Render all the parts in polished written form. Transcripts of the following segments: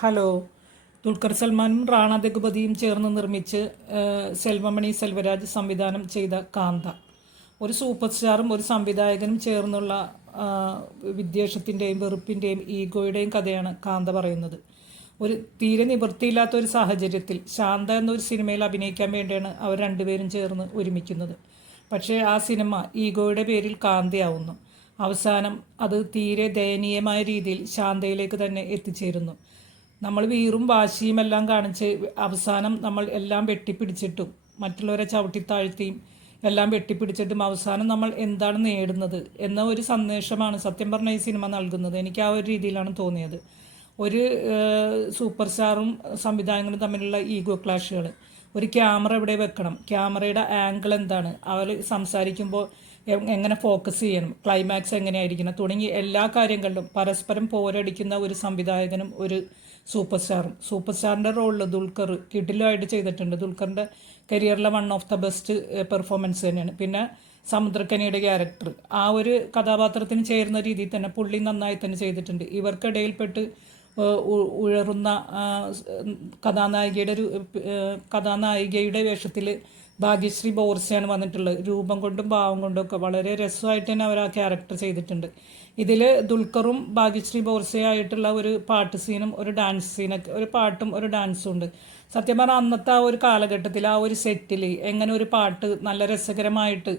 Hello. Dulquer സൽമാനും Rana ദഗുപതിയും ചേർന്ന് നിർമ്മിച്ച് സെൽവമണി സെൽവരാജ് സംവിധാനം ചെയ്ത കാന്ത, ഒരു സൂപ്പർ സ്റ്റാറും ഒരു സംവിധായകനും ചേർന്നുള്ള വിദ്വേഷത്തിൻ്റെയും വെറുപ്പിൻ്റെയും ഈഗോയുടെയും കഥയാണ് കാന്ത പറയുന്നത്. ഒരു തീരെ നിവൃത്തിയില്ലാത്ത ഒരു സാഹചര്യത്തിൽ ശാന്ത എന്നൊരു സിനിമയിൽ അഭിനയിക്കാൻ വേണ്ടിയാണ് അവർ രണ്ടുപേരും ചേർന്ന് ഒരുമിക്കുന്നത്. പക്ഷേ ആ സിനിമ ഈഗോയുടെ പേരിൽ കാന്തയാവുന്നു. അവസാനം അത് തീരെ ദയനീയമായ രീതിയിൽ ശാന്തയിലേക്ക് തന്നെ എത്തിച്ചേരുന്നു. നമ്മൾ വീറും വാശിയും എല്ലാം കാണിച്ച് അവസാനം നമ്മൾ എല്ലാം വെട്ടിപ്പിടിച്ചിട്ടും മറ്റുള്ളവരെ ചവിട്ടിത്താഴ്ത്തിയും എല്ലാം വെട്ടിപ്പിടിച്ചിട്ടും അവസാനം നമ്മൾ എന്താണ് നേടുന്നത് എന്ന ഒരു സന്ദേശമാണ് സത്യം പറഞ്ഞ ഈ സിനിമ നൽകുന്നത്. എനിക്ക് ആ ഒരു രീതിയിലാണ് തോന്നിയത്. ഒരു സൂപ്പർ സ്റ്റാറും സംവിധായകനും തമ്മിലുള്ള ഈഗോ ക്ലാഷുകൾ, ഒരു ക്യാമറ എവിടെ വെക്കണം, ക്യാമറയുടെ ആംഗിൾ എന്താണ്, അവർ സംസാരിക്കുമ്പോൾ എങ്ങനെ ഫോക്കസ് ചെയ്യണം, ക്ലൈമാക്സ് എങ്ങനെയായിരിക്കണം തുടങ്ങി എല്ലാ കാര്യങ്ങളിലും പരസ്പരം പോരടിക്കുന്ന ഒരു സംവിധായകനും ഒരു സൂപ്പർ സ്റ്റാറിൻ്റെ റോളിൽ ദുൽഖർ കിടിലമായിട്ട് ചെയ്തിട്ടുണ്ട്. ദുൽഖറിൻ്റെ കരിയറിലെ one of the best performance തന്നെയാണ്. പിന്നെ സമുദ്രക്കനിയുടെ ക്യാരക്ടർ ആ ഒരു കഥാപാത്രത്തിന് ചേരുന്ന രീതിയിൽ തന്നെ പുള്ളി നന്നായി തന്നെ ചെയ്തിട്ടുണ്ട്. ഇവർക്കിടയിൽപ്പെട്ട് ഉഴറുന്ന കഥാനായികയുടെ വേഷത്തിൽ ഭാഗ്യശ്രീ ബോർസയാണ് വന്നിട്ടുള്ളത്. രൂപം കൊണ്ടും ഭാവം കൊണ്ടും ഒക്കെ വളരെ രസമായിട്ട് തന്നെ അവർ ആ ക്യാരക്ടർ ചെയ്തിട്ടുണ്ട്. ഇതിൽ ദുൽഖറും ഭാഗ്യശ്രീ ബോർസയായിട്ടുള്ള ഒരു പാട്ട് സീനും ഒരു ഡാൻസ് സീനൊക്കെ, ഒരു പാട്ടും ഒരു ഡാൻസും ഉണ്ട്. സത്യം പറഞ്ഞാൽ അന്നത്തെ ആ ഒരു കാലഘട്ടത്തിൽ ആ ഒരു സെറ്റിൽ എങ്ങനെ ഒരു പാട്ട് നല്ല രസകരമായിട്ട്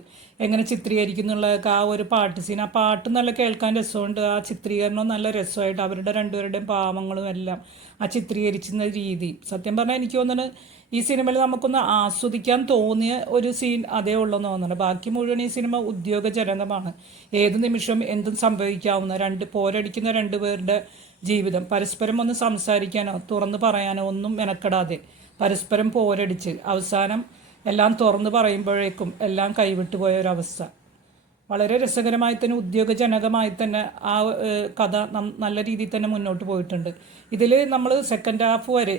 എങ്ങനെ ചിത്രീകരിക്കുന്നുള്ളതൊക്കെ, ആ ഒരു പാട്ട് സീൻ, ആ പാട്ട് നല്ല കേൾക്കാൻ രസമുണ്ട്, ആ ചിത്രീകരണവും നല്ല രസമായിട്ട് അവരുടെ രണ്ടുപേരുടെയും ഭാവങ്ങളും എല്ലാം ആ ചിത്രീകരിക്കുന്ന രീതി, സത്യം പറഞ്ഞാൽ എനിക്ക് തോന്നുന്നത് ഈ സിനിമയിൽ നമുക്കൊന്ന് ആസ്വദിക്കാൻ തോന്നിയ ഒരു സീൻ അതേ ഉള്ളെന്ന് തോന്നുന്നുണ്ട്. ബാക്കി മുഴുവൻ ഈ സിനിമ ഉദ്യോഗജനകമാണ്. ഏത് നിമിഷം എന്തും സംഭവിക്കാവുന്ന പോരടിക്കുന്ന രണ്ടുപേരുടെ ജീവിതം, പരസ്പരം ഒന്ന് സംസാരിക്കാനോ തുറന്നു പറയാനോ ഒന്നും മെനക്കെടാതെ പരസ്പരം പോരടിച്ച് അവസാനം എല്ലാം തുറന്നു പറയുമ്പോഴേക്കും എല്ലാം കൈവിട്ടു പോയ ഒരവസ്ഥ. വളരെ രസകരമായി തന്നെ ഉദ്യോഗജനകമായി തന്നെ ആ കഥ നല്ല രീതിയിൽ തന്നെ മുന്നോട്ട് പോയിട്ടുണ്ട്. ഇതിൽ നമ്മൾ സെക്കൻഡ് ഹാഫ് വരെ,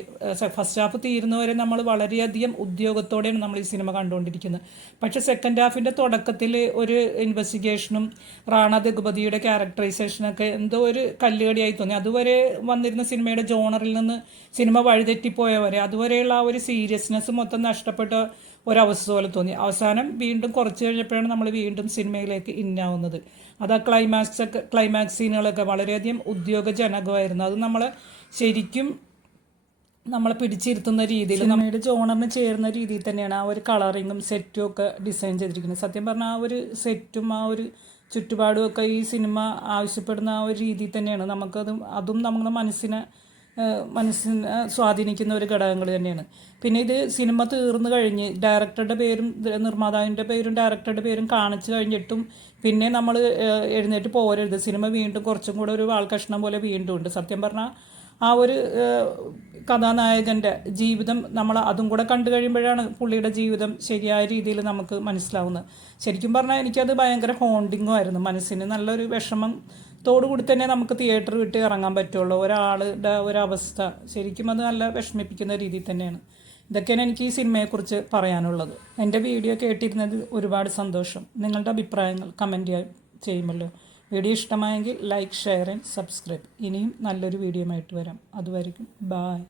ഫസ്റ്റ് ഹാഫ് തീരുന്നവരെ നമ്മൾ വളരെയധികം ഉദ്യോഗത്തോടെയാണ് നമ്മൾ ഈ സിനിമ കണ്ടുകൊണ്ടിരിക്കുന്നത്. പക്ഷേ സെക്കൻഡ് ഹാഫിൻ്റെ തുടക്കത്തിൽ ഒരു ഇൻവെസ്റ്റിഗേഷനും റാണ ദഗുപതിയുടെ ക്യാരക്ടറൈസേഷനൊക്കെ എന്തോ ഒരു കല്ലുകടിയായി തോന്നി. അതുവരെ വന്നിരുന്ന സിനിമയുടെ ജോണറിൽ നിന്ന് സിനിമ വഴിതെറ്റിപ്പോയവരെ അതുവരെയുള്ള ആ ഒരു സീരിയസ്നെസ് മൊത്തം നഷ്ടപ്പെട്ട ഒരവസ്ഥ പോലെ തോന്നി. അവസാനം വീണ്ടും കുറച്ച് കഴിഞ്ഞപ്പോഴാണ് നമ്മൾ വീണ്ടും സിനിമയിലേക്ക് ഇന്നാവുന്നത്. അത് ആ ക്ലൈമാക്സ് സീനുകളൊക്കെ വളരെയധികം ഉദ്യോഗജനകമായിരുന്നു. അത് നമ്മളെ ശരിക്കും നമ്മളെ പിടിച്ചിരുത്തുന്ന രീതിയിൽ നമ്മുടെ ജോണറിന് ചേരുന്ന രീതിയിൽ തന്നെയാണ് ആ ഒരു കളറിങ്ങും സെറ്റും ഒക്കെ ഡിസൈൻ ചെയ്തിരിക്കുന്നത്. സത്യം പറഞ്ഞാൽ ആ ഒരു സെറ്റും ആ ഒരു ചുറ്റുപാടും ഒക്കെ ഈ സിനിമ ആവശ്യപ്പെടുന്ന ആ ഒരു രീതിയിൽ തന്നെയാണ്. അതും നമ്മുടെ മനസ്സിനെ സ്വാധീനിക്കുന്ന ഒരു ഘടകങ്ങൾ തന്നെയാണ്. പിന്നെ ഇത് സിനിമ തീർന്നു കഴിഞ്ഞ് ഡയറക്ടറുടെ പേരും നിർമ്മാതാവിൻ്റെ പേരും ഡയറക്ടറുടെ പേരും കാണിച്ചു കഴിഞ്ഞിട്ടും പിന്നെ നമ്മൾ എഴുന്നേറ്റ് പോരരുത്. സിനിമ വീണ്ടും കുറച്ചും കൂടെ ഒരു വാൾകഷ്ണം പോലെ വീണ്ടും ഉണ്ട്. സത്യം പറഞ്ഞാൽ ആ ഒരു കഥാനായകൻ്റെ ജീവിതം നമ്മൾ അതും കൂടെ കണ്ടു കഴിയുമ്പോഴാണ് പുള്ളിയുടെ ജീവിതം ശരിയായ രീതിയിൽ നമുക്ക് മനസ്സിലാവുന്നത്. ശരിക്കും പറഞ്ഞാൽ എനിക്കത് ഭയങ്കര ഹോണ്ടിങ്ങും ആയിരുന്നു. മനസ്സിന് നല്ലൊരു വിഷമത്തോടുകൂടി തന്നെ നമുക്ക് തിയേറ്റർ വിട്ട് ഇറങ്ങാൻ പറ്റുള്ളൂ. ഒരാളുടെ ഒരവസ്ഥ ശരിക്കും അത് നല്ല വിഷമിപ്പിക്കുന്ന രീതിയിൽ തന്നെയാണ്. ഇതൊക്കെയാണ് എനിക്ക് ഈ സിനിമയെക്കുറിച്ച് പറയാനുള്ളത്. എൻ്റെ വീഡിയോ കേട്ടിരുന്നത് ഒരുപാട് സന്തോഷം. നിങ്ങളുടെ അഭിപ്രായങ്ങൾ കമൻറ്റ് ചെയ്യുമല്ലോ. വീഡിയോ ഇഷ്ടമായെങ്കിൽ ലൈക്ക്, ഷെയർ ആൻഡ് സബ്സ്ക്രൈബ്. ഇനിയും നല്ലൊരു വീഡിയോ ആയിട്ട് വരാം. അതുവരെയും ബായ്.